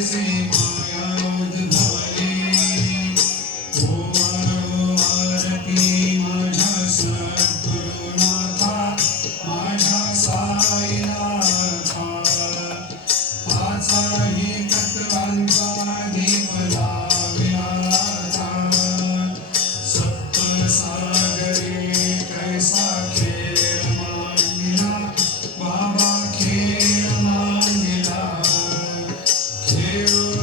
जैसी माया उद्भवली ओवाळो आरती माझ्या सद्गुरुनाथा माझ्या साईनाथा पाचाही तत्वांचा दीप लावला सप्तसागरी कैसा खेळ मांडला बाबा खेळ मांडला खेळ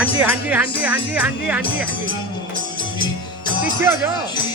हाँ जी हाँ जी हाँ जी हाँ जी हाँ जी हाँ जी हाँ जी पीछे हो जाओ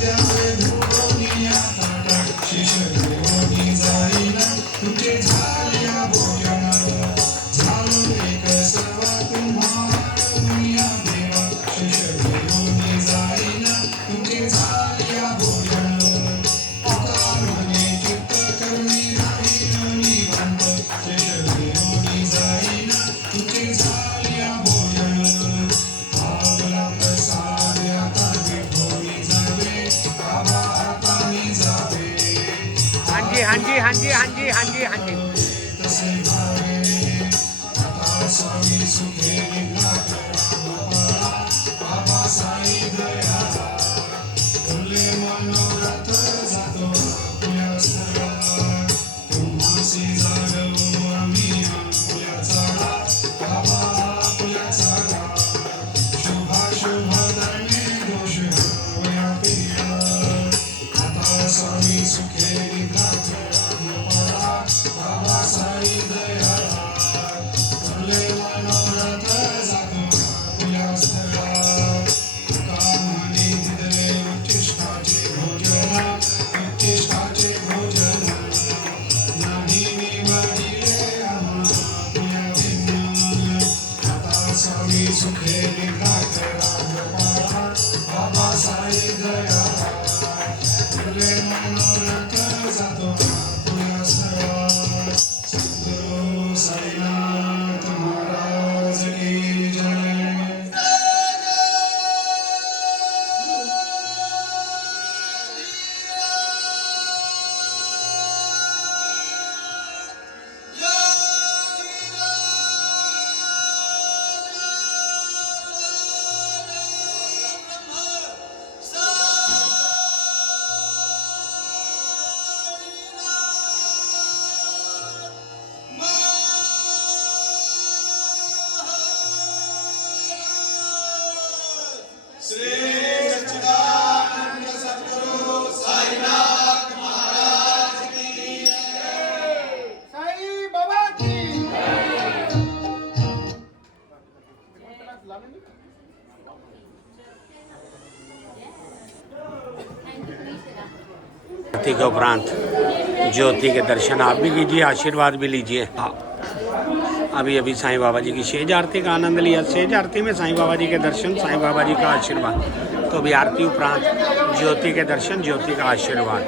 द्यावे धुवोनी आता शिष घेऊनी जाईन तुझे झाल्या भोजन झालो एक सर्व तुम्हा दुनिया देवा शिष घेऊनी जाईन तुझे झाल्या भोजन तुकाराने चित्त करुणी राहील निवांत शिष घेऊनी जाईन तुझे झाल्या भोजन पावला प्रसाद आता विठोरी जावे बाबा आता मी जावे हाँ जी तसे भावे आता स्वामी सुखे निघात रामपाळा बाबा साई दयाळा फुले मनोरथ जातो आपल्या स्थळा तुम्हासी जागवू आम्ही आपल्या चाळा बाबा आपल्या चाळा शुभ धर्मे दोष हवया पिया आता स्वामी सुखे निघात रामपाळा बाबा साई दयाळा फुले मनोरथ जातो आपल्या स्थळा कामाने दिदले उच्चिष्टाचे भोजन नाही निवडिले आम्हा भिन्न आता स्वामी सुखे निघात रामपाळा बाबा साई दयाळा फुले मनोरथ जातो आपल्या स्थळा सद्गुरु साईनाथ महाराज की जय साई बाबा की आरती के उपरांत ज्योति के दर्शन आप भी कीजिए, आशीर्वाद भी लीजिए। अभी अभी साईं बाबा जी की शेज आरती का आनंद लिया। शेज आरती में साईं बाबा जी के दर्शन, साईं बाबा जी का आशीर्वाद। तो अभी आरती उपरांत ज्योति के दर्शन, ज्योति का आशीर्वाद।